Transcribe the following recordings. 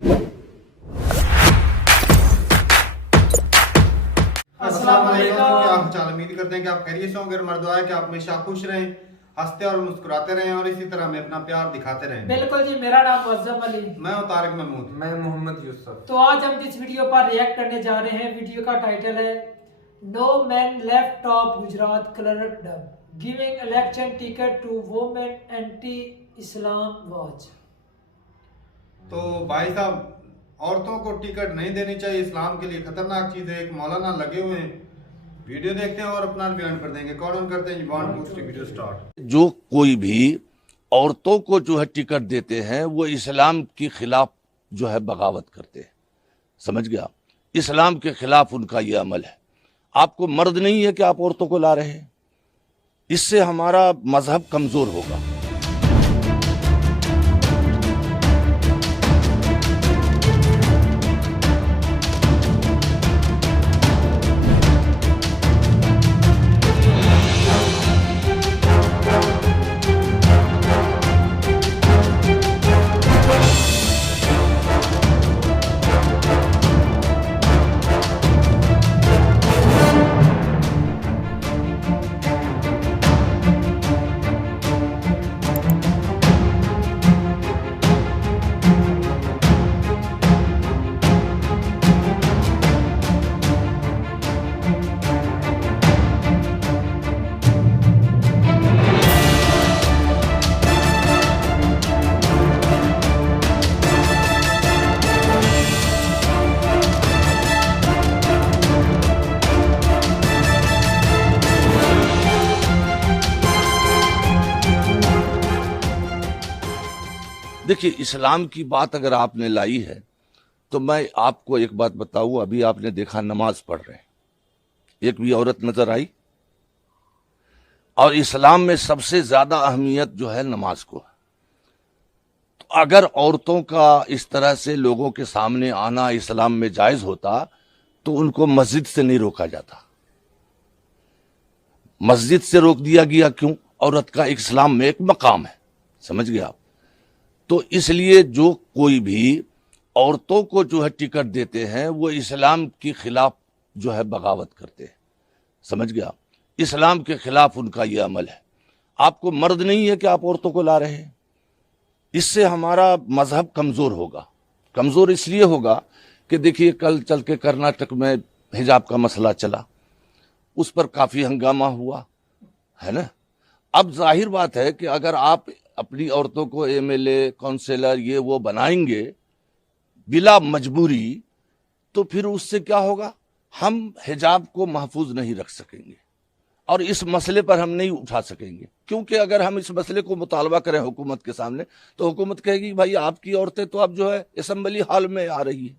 अस्सलाम वालेकुम। क्या हाल चाल? उम्मीद करते हैं कि आप खैरियत से होंगे। हमारा दुआ है कि आप हमेशा खुश रहें, हंसते और मुस्कुराते रहें और इसी तरह हमें अपना प्यार दिखाते रहें। बिल्कुल जी। मेरा नाम मुअज्जम अली, मैं हूं तारिक महमूद। मैं मोहम्मद यूसुफ। तो आज हम जिस वीडियो पर रिएक्ट करने जा रहे हैं, वीडियो का टाइटल है no man left top Gujarat cleric dub giving election ticket to women anti Islam watch. तो भाई साहब, औरतों को टिकट नहीं देनी चाहिए, इस्लाम के लिए खतरनाक चीज है। एक मौलाना लगे हुए हैं, वीडियो देखते हैं और अपना बयान कर देंगे। कौन करते हैं? Video start. जो कोई भी औरतों को जो है टिकट देते हैं वो इस्लाम के खिलाफ जो है बगावत करते हैं। समझ गया? इस्लाम के खिलाफ उनका ये अमल है। आपको मर्द नहीं है कि आप औरतों को ला रहे हैं, इससे हमारा मजहब कमजोर होगा। देखिए, इस्लाम की बात अगर आपने लाई है तो मैं आपको एक बात बताऊं। अभी आपने देखा नमाज पढ़ रहे हैं, एक भी औरत नजर आई? और इस्लाम में सबसे ज्यादा अहमियत जो है नमाज को है। तो अगर औरतों का इस तरह से लोगों के सामने आना इस्लाम में जायज होता तो उनको मस्जिद से नहीं रोका जाता। मस्जिद से रोक दिया गया क्यों? औरत का इस्लाम में एक मकाम है। समझ गए आप? तो इसलिए जो कोई भी औरतों को जो है टिकट देते हैं वो इस्लाम के खिलाफ जो है बगावत करते हैं। समझ गया? इस्लाम के खिलाफ उनका ये अमल है। आपको मर्द नहीं है कि आप औरतों को ला रहे हैं, इससे हमारा मजहब कमजोर होगा। कमजोर इसलिए होगा कि देखिए, कल चल के कर्नाटक में हिजाब का मसला चला, उस पर काफी हंगामा हुआ है ना। अब जाहिर बात है कि अगर आप अपनी औरतों को एमएलए, काउंसलर, ये वो बनाएंगे बिला मजबूरी, तो फिर उससे क्या होगा? हम हिजाब को महफूज नहीं रख सकेंगे और इस मसले पर हम नहीं उठा सकेंगे। क्योंकि अगर हम इस मसले को मुतालबा करें हुकूमत के सामने तो हुकूमत कहेगी भाई आपकी औरतें तो अब जो है असेंबली हॉल में आ रही है,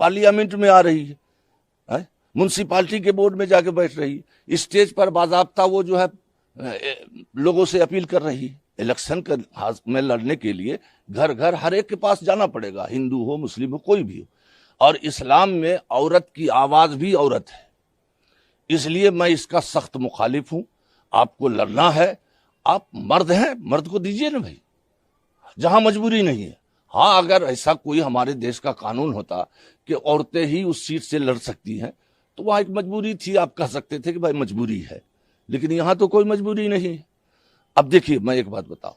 पार्लियामेंट में आ रही है, म्यूनसिपालिटी के बोर्ड में जाके बैठ रही है, स्टेज पर बाजाब्ता वो जो है लोगों से अपील कर रही है। इलेक्शन में लड़ने के लिए घर घर हर एक के पास जाना पड़ेगा, हिंदू हो, मुस्लिम हो, कोई भी हो। और इस्लाम में औरत की आवाज भी औरत है, इसलिए मैं इसका सख्त मुखालिफ हूं। आपको लड़ना है, आप मर्द हैं, मर्द को दीजिए ना भाई, जहां मजबूरी नहीं है। हाँ, अगर ऐसा कोई हमारे देश का कानून होता कि औरतें ही उस सीट से लड़ सकती हैं तो वहां एक मजबूरी थी, आप कह सकते थे कि भाई मजबूरी है, लेकिन यहां तो कोई मजबूरी नहीं है। अब देखिए, मैं एक बात बताऊं,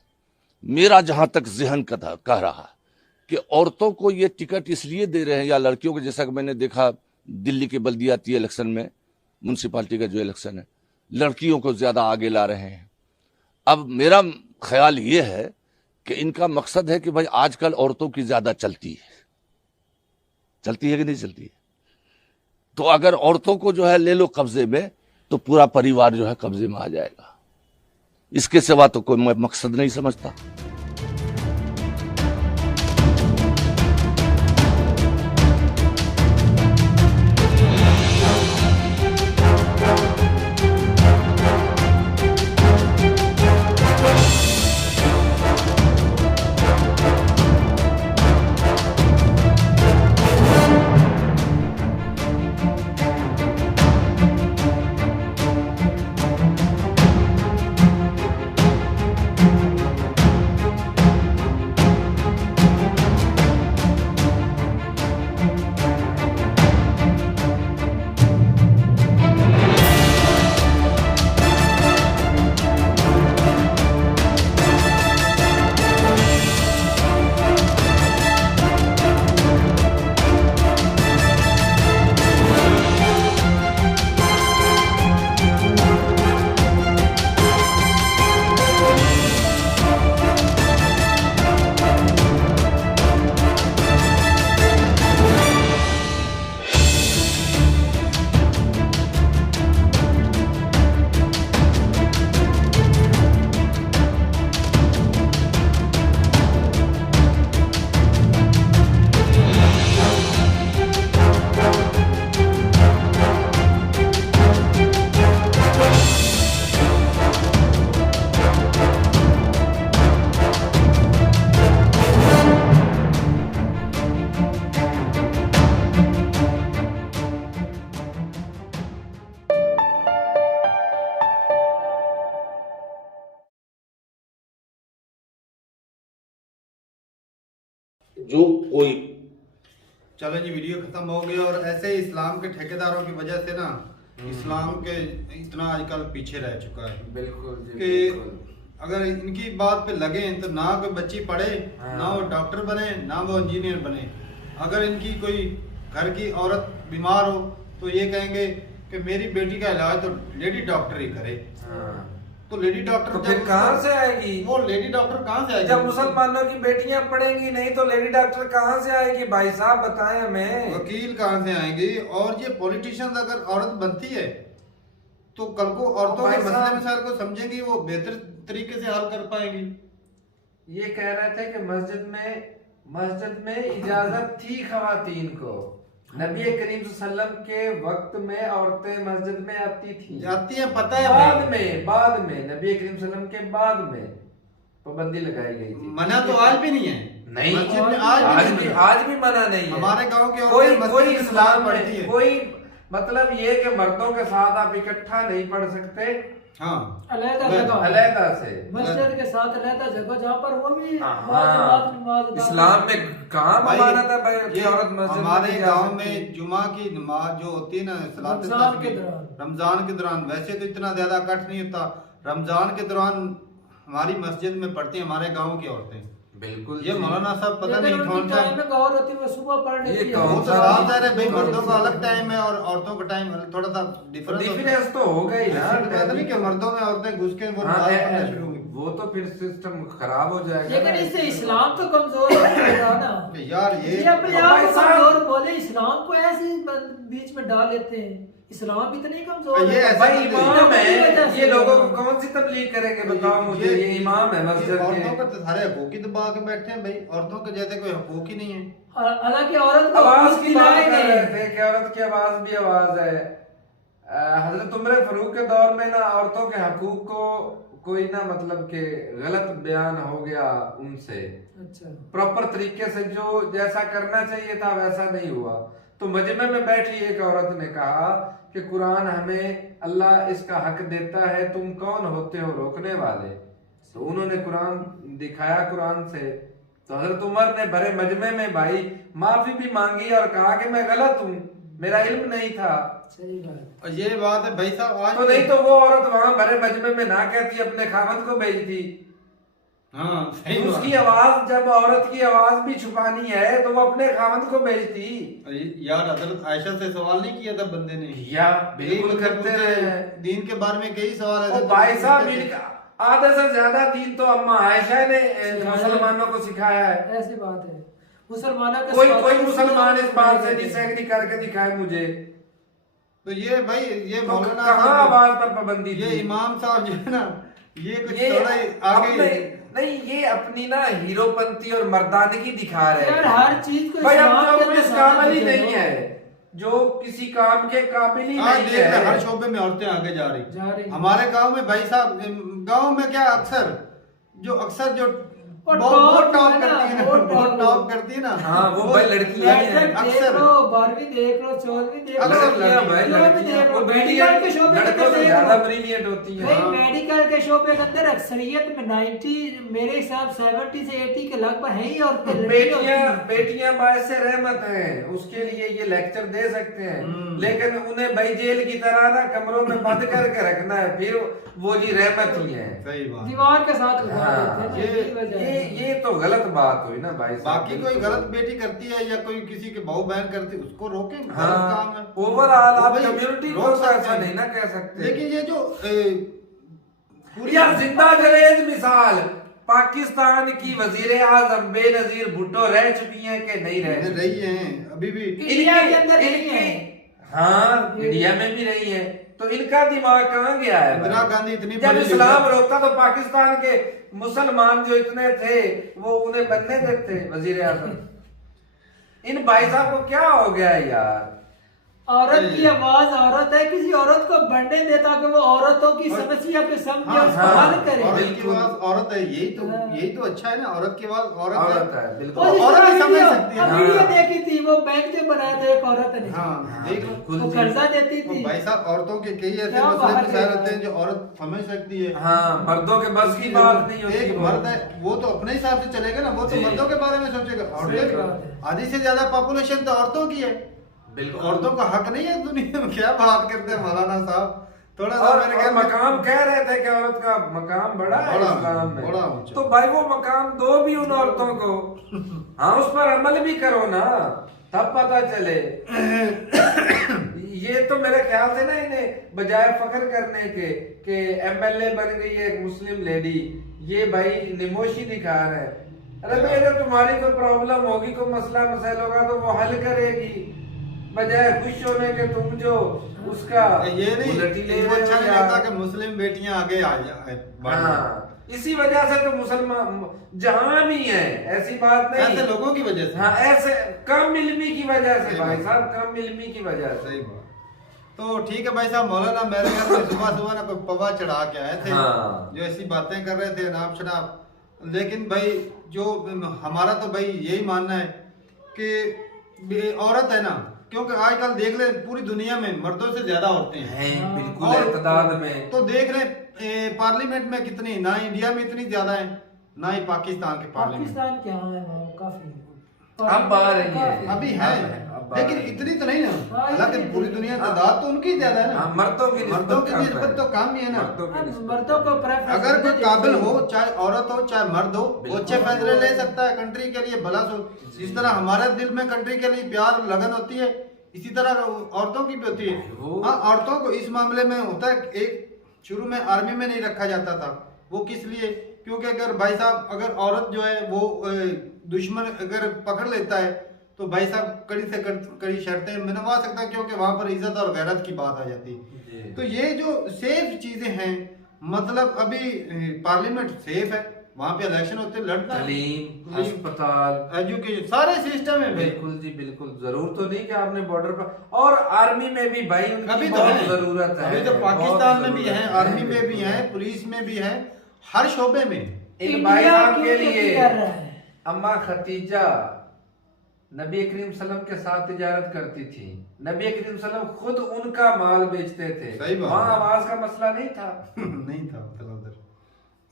मेरा जहां तक जहन कह रहा है कि औरतों को ये टिकट इसलिए दे रहे हैं, या लड़कियों को, जैसा कि मैंने देखा दिल्ली के बल्दियाती इलेक्शन में, म्यूनसिपालिटी का जो इलेक्शन है, लड़कियों को ज्यादा आगे ला रहे हैं। अब मेरा ख्याल ये है कि इनका मकसद है कि भाई आजकल औरतों की ज्यादा चलती है कि नहीं चलती है? तो अगर औरतों को जो है ले लो कब्जे में तो पूरा परिवार जो है कब्जे में आ जाएगा। इसके सिवा तो कोई मकसद नहीं समझता। जो कोई चलो जी, वीडियो खत्म हो गया। और ऐसे ही इस्लाम के ठेकेदारों की वजह से ना इस्लाम के इतना आजकल पीछे रह चुका है बिल्कुल जी, कि बिल्कुल। अगर इनकी बात पे लगे तो ना कोई बच्ची पढ़े, ना वो डॉक्टर बने, ना वो इंजीनियर बने। अगर इनकी कोई घर की औरत बीमार हो तो ये कहेंगे कि मेरी बेटी का इलाज तो लेडी डॉक्टर ही करे। हाँ। तो लेडी डॉक्टर तो फिर कहाँ से आएगी? वो लेडी डॉक्टर कहाँ से आएगी? जब मुसलमानों की बेटियां पढ़ेंगी नहीं तो लेडी डॉक्टर कहाँ से आएगी? भाई साहब बताएं हमें। वकील कहाँ से आएंगे? और ये पॉलिटिशियन अगर औरत बनती है तो कल को औरतों भाई के मसले साहब- मसाइल को समझेंगी, वो बेहतर तरीके से हल कर पाएंगी। ये कह रहे थे कि मस्जिद में इजाजत थी खवातीन को। नबी करीम सल्लल्लाहु अलैहि वसल्लम के वक्त में औरतें मस्जिद में आती थी, जाती है, पता है बाद भाई। में नबी करीम सल्लल्लाहु अलैहि वसल्लम के बाद में पाबंदी लगाई गई थी। मना तो आज भी नहीं है। नहीं, मस्जिद में आज भी मना नहीं है। हमारे गांव के कोई औरतें कोई मस्जिद में इस्लाम नमाज पढ़ती में है। कोई मतलब ये कि मर्दों के साथ आप इकट्ठा नहीं पढ़ सकते, हाँ, अलहदा बस, जगह अलहदा से। मस्जिद के साथ अलहदा जगह जहाँ पर वो भी हाँ। नमाज अदा इस्लाम में कहाँ भाई, ममानत है भाई कि ये औरत मस्जिद में हमारे नहीं जा गांव सकती? में जुमा की नमाज जो होती है ना, सलात रमजान के तस्बीह, दौरान। रमजान के दौरान वैसे तो इतना ज्यादा इकट्ठ नहीं होता। रमजान के दौरान हमारी मस्जिद में पढ़ती हैं हमारे गांव की औरतें। बिल्कुल ये जी। मौलाना साहब पता नहीं कौन सा, टाइम में गौर होती है वो सुबह पढ़ ये लेती है। कौन वो तो सा- साफ जाहिर है भाई, मर्दों का अलग टाइम है और औरतों का टाइम थोड़ा सा डिफरेंस डिफरेंस तो हो गई ना। पता नहीं कि मर्दों में औरतें घुस के वो हाँ, नमाज पढ़ना शुरू हुई। वो तो फिर सिस्टम खराब हो जाएगा लेकिन ना। इससे इस्लाम तो कमजोर हो रहा ना। कि यार ये ये अपने आप भाई को साहब- कमजोर बोले, इस्लाम को ऐसे ही बीच में डाल लेते हैं। इस्लाम इतने कमजोर ये है। ऐसे भाई नहीं इमाम है। है, ये लोगों को कौन सी तबलीग करेंगे बताओ मुझे? ये इमाम है मस्जिद औरतों के। का तो सारे हकूक ही दबा के बैठे हैं भाई। औरतों के जैसे कोई हकूक ही नहीं है। हालांकि औरत को आवाज हकूक की बात दिलाए कर गए रहे थे कि औरत की आवाज भी आवाज है। हजरत उमर फारूक के दौर में ना औरतों के हकूक को कोई ना मतलब के गलत बयान हो गया उनसे। अच्छा, प्रॉपर तरीके से जो जैसा करना चाहिए था वैसा नहीं हुआ। तो मजमे में बैठी एक औरत ने कहा कि कुरान हमें अल्लाह इसका हक देता है, तुम कौन होते हो रोकने वाले? तो उन्होंने कुरान दिखाया कुरान से। तो हजरत उमर ने बड़े मजमे में भाई माफी भी मांगी और कहा कि मैं गलत हूँ, मेरा इल्म नहीं था। सही बात। और ये बात है भाई साहब, आज तो नहीं तो वो औरत वहां बड़े मजमे में ना कहती, अपने खामद को भेजती। हाँ सही बात। उसकी आवाज, जब औरत की आवाज भी छुपानी है तो वो अपने खामद को भेजती। यार हजरत आयशा से सवाल नहीं किया था बंदे ने? या बिल्कुल करते रहे हैं। दीन के बारे में कई सवाल ओ है। भाई साहब, इनका आधे से ज्यादा दीन तो अम्मा आयशा ने मुसलमानों को सिखाया है। ऐसी बात है। मुसलमानों के कोई साथ- कोई मुसलमान इस बात से डिसएग्री करके दिखाए मुझे। तो ये भाई ये तो मौलाना कहाँ साहब, आवाज पर पाबंदी ये थी? इमाम साहब जो है ना, ये कुछ ये थोड़ा ही आगे अपने नहीं, ये अपनी ना हीरोपंती और मर्दानगी दिखा रहे यार हैं। हर चीज को भाई इस्लाम अब के जो अंदर इस काबिल ही शामिल नहीं है, जो किसी काम के काबिल ही आज नहीं देख रहे हैं, हर है। शोबे में औरतें आगे जा रही। जा रही। हमारे गांव में भाई साहब, गांव में क्या अक्सर जो वो बहुत top टॉप है ना, करती है ना, वो बहुत top। टॉप करती है ना, हाँ, वो भाई लड़कियां ही हैं। मैट्रिक देख अक्सर। लो, 12वीं देख लो, 14वीं देख लो, अक्सर लड़कियां भाई लड़कियां भी लड़कियां देख वो लो, ब्रिलियंट मेडिकल के शोबे के लड़कों अंदर से देख ज्यादा लो। ब्रिलियंट होती भाई हैं। मेडिकल के शोबे के अंदर अक्सरियत में 90 मेरे हिसाब 70 से 80 के लगभग है ही। और बेटियां बायस से रहमत हैं, उसके लिए ये लेक्चर दे सकते हैं। लेकिन उन्हें भाई जेल की तरह ना कमरों में बंद करके रखना है, फिर वो जी रहमत ही है। सही बात। दीवार के साथ लगा हाँ, देते हैं ना, यही वजह है। ये तो गलत बात हुई ना भाई साहब। बाकी कोई गलत बेटी करती है या कोई किसी के भाव बहन करती है, उसको रोके। हाँ, ओवरऑल आप भाई, कम्युनिटी रोक को सकते ऐसा हैं। नहीं ना कह सकते। लेकिन ये जो यार जिंदा जरेज मिसाल पाकिस्तान की वजीर आजम बेनजीर भुट्टो रह चुकी हैं कि नहीं रह चुकी? रही हैं अभी भी। इंडिया के अंदर नहीं इनकी- है। हाँ, इंडिया में भी रही है। तो इनका दिमाग कहाँ गया है? इंदिरा गांधी इतनी जब बड़ी इस्लाम लीडर- रोकता तो पाकिस्तान के मुसलमान जो इतने थे वो उन्हें बनने देते वजीर आजम। इन भाई साहब को क्या हो गया है यार? औरत की आवाज औरत है, किसी औरत को बढ़ने देता कि वो औरतों की समस्या को समझे, हाँ, उसको हाँ, हल करे। औरत की बिल्कुल। आवाज औरत है, यही तो हाँ। यही तो अच्छा है ना। औरत की आवाज औरत औरत है, बिल्कुल। और औरत भी समझ वीडियो- सकती है। अब वीडियो हाँ। देखी थी वो बैंक जो बनाया था एक औरत ने, हाँ देख लो। वो कर्जा देती तो थी। भाई साहब औरतों के कई ऐसे क्या मसले बाहर मसाइल ले होते हैं जो औरत समझ सकती है। हाँ, मर्दों के बस की बात नहीं होती। एक मर्द है वो तो अपने हिसाब से चलेगा ना, वो तो जी। मर्दों के बारे में सोचेगा। सही बात है। औरतें आधी से ज्यादा पॉपुलेशन तो औरतों की है, बिल्कुल। औरतों का हक नहीं है दुनिया में। क्या बात करते हैं मौलाना साहब, थोड़ा सा और मेरे ख्याल में मकाम कह रहे थे कि औरत का मकाम बड़ा है बड़ा, इस्लाम में, बड़ा ऊंचा। तो भाई वो मकाम दो भी उन औरतों को। हाँ, उस पर अमल भी करो ना, तब पता चले। ये तो मेरे ख्याल से ना इन्हें बजाय फख्र करने के कि एमएलए बन गई है एक मुस्लिम लेडी, ये भाई निमोशी दिखा रहे हैं। अरे भाई अगर तुम्हारी कोई प्रॉब्लम होगी, कोई मसला मसाइल होगा तो वो हल करेगी, बजाय खुश होने के तुम जो उसका ये नहीं, उलटी ले इनको रहे अच्छा हो नहीं यार। लगता कि मुस्लिम बेटियां आगे आ जाए। हाँ, इसी वजह से तो मुसलमान जहां भी है, ऐसी बात नहीं, ऐसे लोगों की वजह से। हाँ, ऐसे कम इल्मी की वजह से सही भाई बात। साहब, कम इल्मी की वजह से। सही बात। तो ठीक है भाई साहब, मौलाना मेरे ख्याल में सुबह सुबह ना कोई पवा चढ़ा के आए थे, हाँ। जो ऐसी बातें कर रहे थे नाप शनाप। लेकिन भाई जो हमारा तो भाई यही मानना है कि औरत है ना, क्योंकि आजकल देख ले पूरी दुनिया में मर्दों से ज्यादा औरतें हैं। हैं बिल्कुल और इत्तेदाद में। तो देख रहे पार्लियामेंट में कितनी, ना इंडिया में इतनी ज्यादा है, ना ही पाकिस्तान के पार्लियामेंट। पाकिस्तान क्या है वो काफी अब आ रही है। अभी है, अब आ लेकिन रही है। इतनी तो नहीं ना। हाँ, हालांकि इतनी पूरी तो दुनिया नहीं। तादाद तो उनकी ज्यादा है ना। हाँ, मर्दों की मर्दों की कम है। निस्बत तो कम ही है ना। मर्दों की निस्बत मर्दों को प्रेफरेंस अगर कोई देते काबिल हैं। हो, चाहे औरत हो चाहे मर्द हो, वो बिल्कुल। अच्छे फैसले ले सकता है कंट्री के लिए भला सो। जिस तरह हमारे दिल में कंट्री के लिए प्यार लगन होती है, इसी तरह औरतों की भी होती है। वो- हाँ, औरतों को इस मामले में होता है, एक शुरू में आर्मी में नहीं रखा जाता था। वो किस लिए? क्योंकि अगर भाई साहब अगर औरत जो है वो दुश्मन अगर पकड़ लेता है तो भाई साहब कड़ी से कड़ी शर्तें मनवा सकता है, क्योंकि वहां पर इज्जत और गैरत की बात आ जाती है। जी। तो ये जो सेफ चीजें हैं, मतलब अभी पार्लियामेंट सेफ है, वहां पे इलेक्शन होते हैं, लड़ता है, तालीम, अस्पताल, एजुकेशन, सारे सिस्टम है भाई। बिल्कुल जी बिल्कुल। जरूर तो नहीं कि आपने बॉर्डर पर, और आर्मी में भी भाई उनकी अभी तो बहुत है, जरूरत है। अभी तो बहुत पाकिस्तान में भी जरूरत है, आर्मी में भी है, पुलिस में भी है, हर शोबे में। इन भाई इंडिया साहब के क्यों लिए नहीं कर रहा है? अम्मा खतीजा नबी करीम सल्लम के साथ तिजारत करती थी। नबी करीम सल्लम खुद उनका माल बेचते थे। सही बात वहाँ है। आवाज का मसला नहीं था, नहीं था मतलब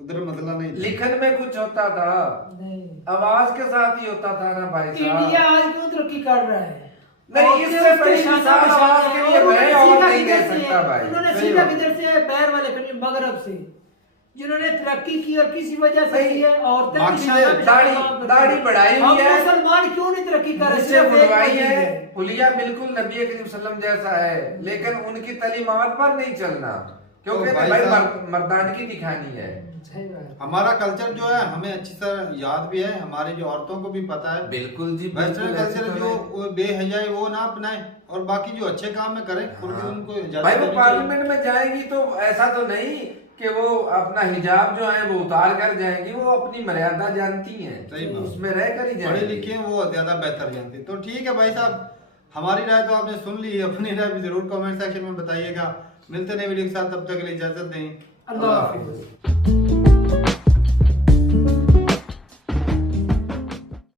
उधर मसला नहीं था। लिखन में कुछ होता था, नहीं, आवाज के साथ ही होता था ना भाई इंडिया साहब। आज क्यों तरक्की कर रहा है? नहीं, और इससे उसके बड़ी शान मिसाल बशान आवाज है। के लिए और मैं उन्होंने और सीखा नहीं दे किधर से सकता है? भाई। उन्होंने सही सीखा बात। किधर से है? बैर वाले कंट्री मगरब से, जिन्होंने तरक्की की और किसी वजह से नहीं, की है। औरतें बाकी भी ये शान बशान दाढ़ी- काम करती दाढ़ी हैं। बढ़ाई हुई हम है। मुसलमान क्यों नहीं तरक्की कर रहे? मुझसे सिर्फ एक बुलवाई वजह है, है। पुलिया बिल्कुल नबी करीम सल्लम जैसा है, लेकिन उनकी तलीमात पर नहीं चलना, क्योंकि तो भाई भाई साहब- मर्दानगी दिखानी है। सही बात। हमारा कल्चर जो है हमें अच्छी तरह याद भी है, हमारी जो औरतों को भी पता है। बिल्कुल जी वेस्टर्न बिल्कुल। ऐसे कल्चर तो जो नहीं। वो बेहयाई वो ना अपनाए, और बाकी जो अच्छे काम में करें उनकी उनको इजाजत भाई वो देनी चाहिए। पार्लियामेंट में जाएंगी तो ऐसा तो नहीं कि वो अपना हिजाब जो है वो उतार कर जाएंगी, वो अपनी मर्यादा जानती हैं, सही बात। उसमें रह कर ही पढ़े जाएंगी। लिखे हैं वो ज्यादा बेहतर जानते हैं। तो ठीक है भाई साहब, हमारी राय तो आपने सुन ली है, अपनी राय भी जरूर कमेंट सेक्शन में बताइएगा। मिलते नए वीडियो के साथ, तब तक के लिए इजाजत दें। अल्लाह हाफिज।